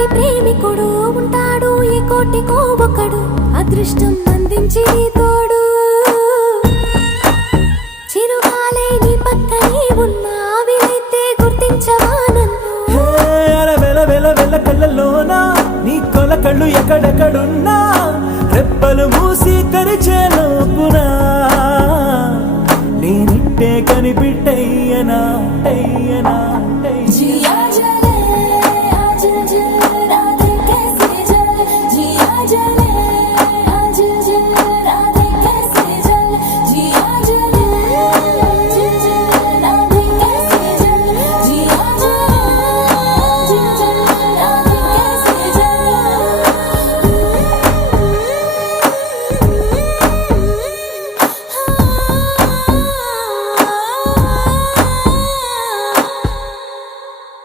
నీలాంటి ప్రేమికుడు ఉంటాడు ఈ కోటికో ఒకడు, అదృష్టం అందించి తోడు. చిరుగాలే నీ పక్కనే ఉన్నా వీలైతే గుర్తించవా నన్ను. వెల వెల వెల కళ్ళలోనా నీ కొల కళ్ళు ఎక్కడెక్కడున్నా రెప్పలు మూసి తెరిచే లోపునా